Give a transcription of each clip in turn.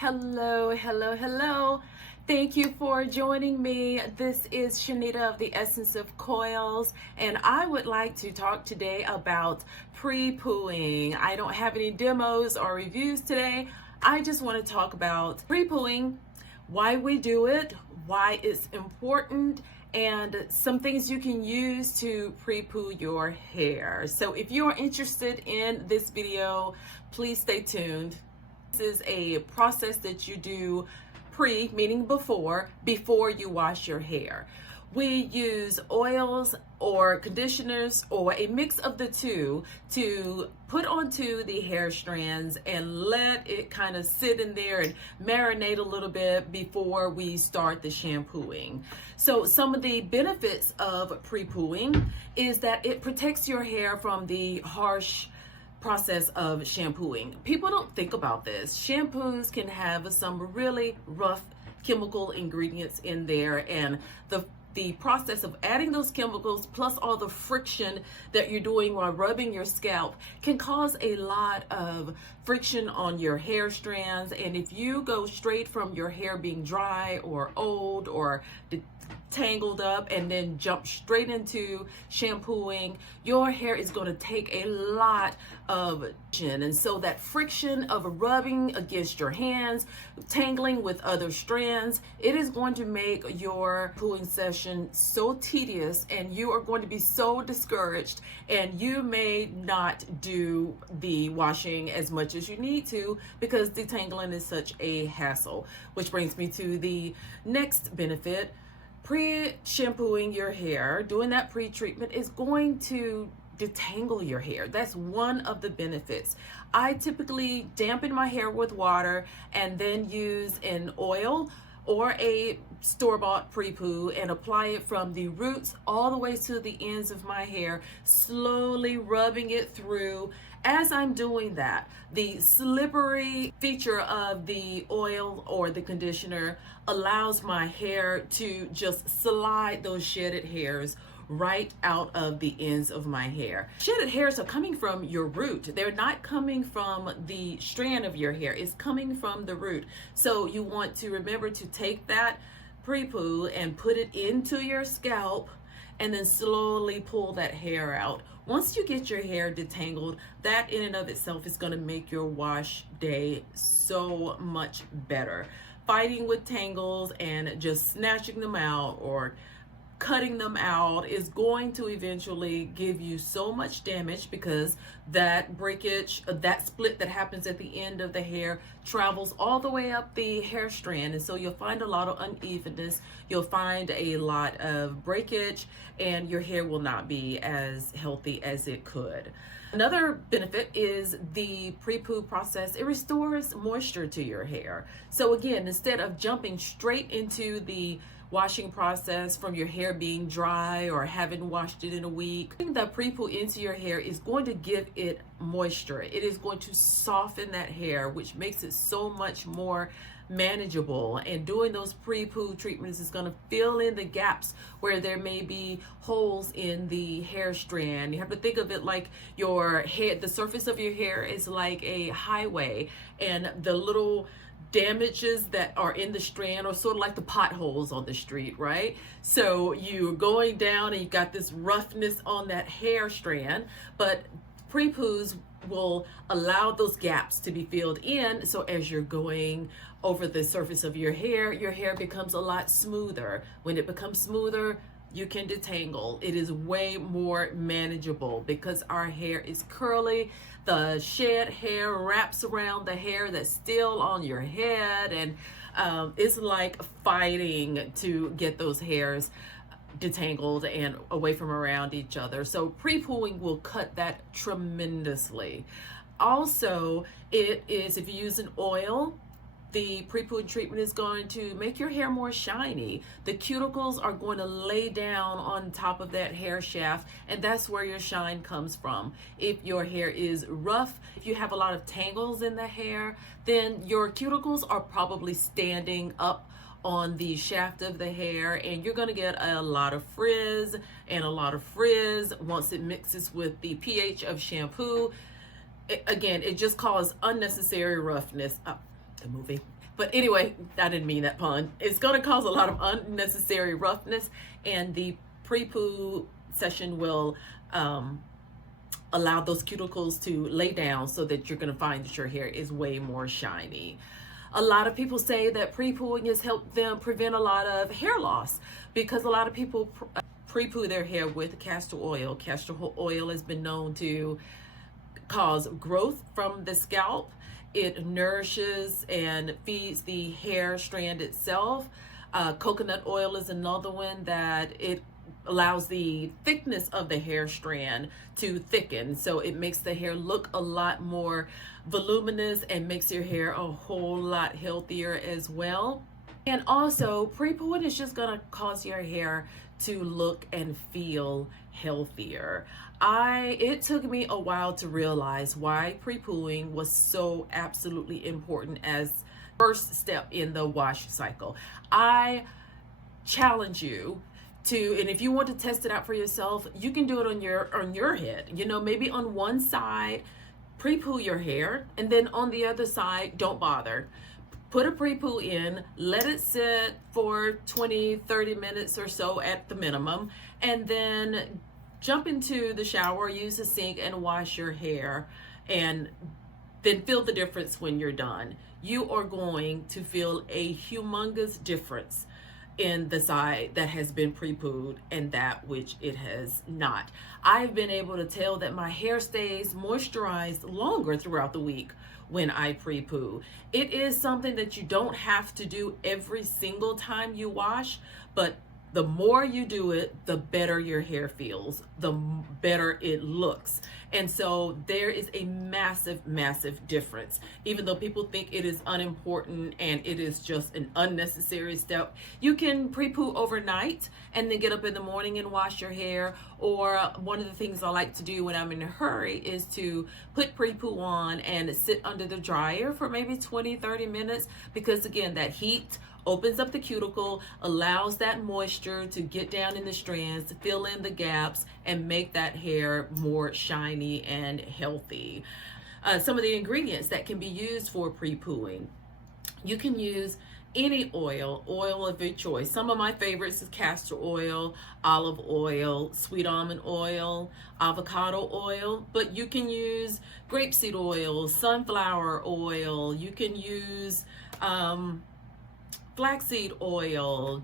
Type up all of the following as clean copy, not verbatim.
Hello, hello, hello. Thank you for joining me. This is Shanita of the Essence of Coils, and I would like to talk today about pre-pooing. I don't have any demos or reviews today. I just want to talk about pre-pooing, why we do it, why it's important, and some things you can use to pre-poo your hair. So if you are interested in this video, please stay tuned. This is a process that you do meaning before you wash your hair. We use oils or conditioners or a mix of the two to put onto the hair strands and let it kind of sit in there and marinate a little bit before we start the shampooing. So some of the benefits of pre-pooing is that it protects your hair from the harsh process of shampooing. People don't think about this. Shampoos can have some really rough chemical ingredients in there, and the process of adding those chemicals plus all the friction that you're doing while rubbing your scalp can cause a lot of friction on your hair strands. And if you go straight from your hair being dry or old or tangled up and then jump straight into shampooing, your hair is going to take a lot of friction. And so that friction of rubbing against your hands, tangling with other strands, it is going to make your pooing session so tedious, and you are going to be so discouraged, and you may not do the washing as much as you need to because detangling is such a hassle. Which brings me to the next benefit. Pre-shampooing your hair, doing that pre-treatment is going to detangle your hair. That's one of the benefits. I typically dampen my hair with water and then use an oil or a store-bought pre-poo and apply it from the roots all the way to the ends of my hair, slowly rubbing it through. As I'm doing that, the slippery feature of the oil or the conditioner allows my hair to just slide those shedded hairs right out of the ends of my hair. Shedded hairs are coming from your root. They're not coming from the strand of your hair. It's coming from the root. So you want to remember to take that pre-poo and put it into your scalp and then slowly pull that hair out. Once you get your hair detangled, that in and of itself is going to make your wash day so much better. Fighting with tangles and just snatching them out or cutting them out is going to eventually give you so much damage, because that breakage, that split that happens at the end of the hair travels all the way up the hair strand, and so you'll find a lot of unevenness, you'll find a lot of breakage, and your hair will not be as healthy as it could. Another benefit is the pre-poo process. It restores moisture to your hair. So again, instead of jumping straight into the washing process from your hair being dry or haven't washed it in a week, putting the pre-poo into your hair is going to give it moisture. It is going to soften that hair, which makes it so much more manageable. And doing those pre-poo treatments is going to fill in the gaps where there may be holes in the hair strand. You have to think of it like your hair, the surface of your hair is like a highway, and the little damages that are in the strand are sort of like the potholes on the street, right? So you're going down and you got this roughness on that hair strand, but pre-poos will allow those gaps to be filled in. So as you're going over the surface of your hair becomes a lot smoother. When it becomes smoother, you can detangle. It is way more manageable because our hair is curly. The shed hair wraps around the hair that's still on your head, and it's like fighting to get those hairs detangled and away from around each other. So pre-pooing will cut that tremendously. Also, it is, if you use an oil, the pre-poo treatment is going to make your hair more shiny. The cuticles are going to lay down on top of that hair shaft, and that's where your shine comes from. If your hair is rough, if you have a lot of tangles in the hair, then your cuticles are probably standing up on the shaft of the hair, and you're going to get a lot of frizz, and a lot of frizz once it mixes with the pH of shampoo. Again, it just causes unnecessary roughness. The movie. But anyway, I didn't mean that pun. It's going to cause a lot of unnecessary roughness, and the pre-poo session will allow those cuticles to lay down so that you're going to find that your hair is way more shiny. A lot of people say that pre-pooing has helped them prevent a lot of hair loss because a lot of people pre-poo their hair with castor oil. Castor oil has been known to cause growth from the scalp. It nourishes and feeds the hair strand itself. Coconut oil is another one that it allows the thickness of the hair strand to thicken, so it makes the hair look a lot more voluminous and makes your hair a whole lot healthier as well. And also, pre-pooing is just going to cause your hair to look and feel healthier. It took me a while to realize why pre-pooing was so absolutely important as first step in the wash cycle. I challenge you to, and if you want to test it out for yourself, you can do it on your head. You know, maybe on one side, pre-poo your hair, and then on the other side, don't bother. Put a pre-poo in, let it sit for 20-30 minutes or so at the minimum, and then jump into the shower, use the sink, and wash your hair, and then feel the difference when you're done. You are going to feel a humongous difference in the side that has been pre-pooed and that which it has not. I've been able to tell that my hair stays moisturized longer throughout the week when I pre-poo. It is something that you don't have to do every single time you wash, but the more you do it, the better your hair feels, the better it looks. And so there is a massive, massive difference. Even though people think it is unimportant and it is just an unnecessary step, you can pre-poo overnight and then get up in the morning and wash your hair. Or one of the things I like to do when I'm in a hurry is to put pre-poo on and sit under the dryer for maybe 20-30 minutes, because again, that heat opens up the cuticle, allows that moisture to get down in the strands, fill in the gaps, and make that hair more shiny and healthy. Some of the ingredients that can be used for pre-pooing. You can use any oil of your choice. Some of my favorites is castor oil, olive oil, sweet almond oil, avocado oil, but you can use grapeseed oil, sunflower oil, you can use flaxseed oil,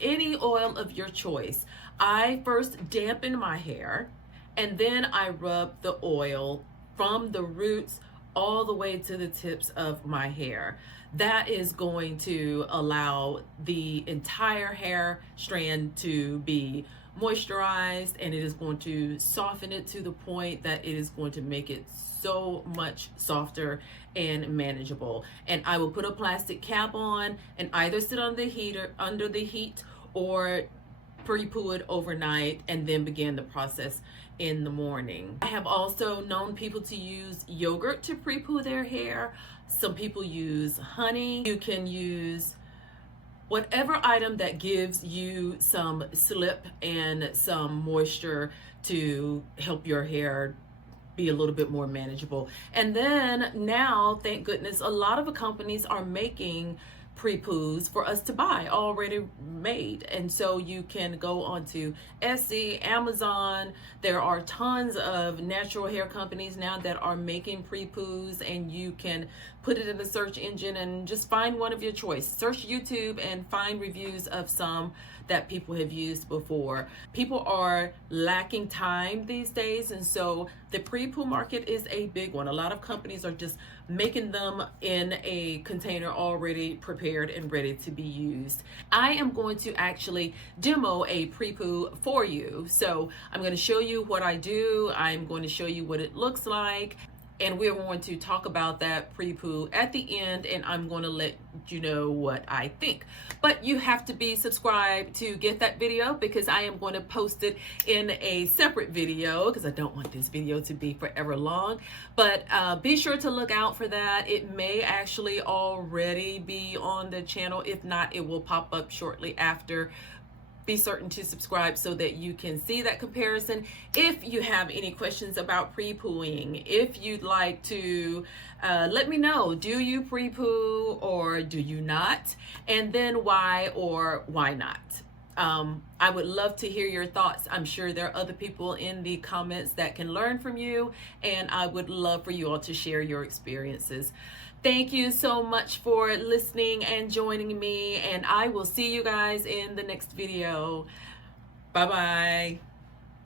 any oil of your choice. I first dampen my hair and then I rub the oil from the roots all the way to the tips of my hair. That is going to allow the entire hair strand to be moisturized, and it is going to soften it to the point that it is going to make it so much softer and manageable. And I will put a plastic cap on and either sit under the heat or pre-poo it overnight and then begin the process in the morning. I have also known people to use yogurt to pre-poo their hair. Some people use honey. You can use whatever item that gives you some slip and some moisture to help your hair be a little bit more manageable. And then now, thank goodness, a lot of the companies are making pre-poos for us to buy already made, and so you can go onto Etsy, Amazon. There are tons of natural hair companies now that are making pre-poos, and you can put it in the search engine and just find one of your choice. Search YouTube and find reviews of some that people have used before. People are lacking time these days, and so the pre-poo market is a big one. A lot of companies are just making them in a container already prepared and ready to be used. I am going to actually demo a pre-poo for you. So I'm going to show you what I do. I'm going to show you what it looks like. And we're going to talk about that pre-poo at the end, and I'm going to let you know what I think. But you have to be subscribed to get that video, because I am going to post it in a separate video, because I don't want this video to be forever long. But be sure to look out for that. It may actually already be on the channel. If not, it will pop up shortly after, be certain to subscribe so that you can see that comparison. If you have any questions about pre-pooing, if you'd like to let me know, do you pre-poo or do you not? And then why or why not? I would love to hear your thoughts. I'm sure there are other people in the comments that can learn from you, and I would love for you all to share your experiences. Thank you so much for listening and joining me, and I will see you guys in the next video. Bye-bye.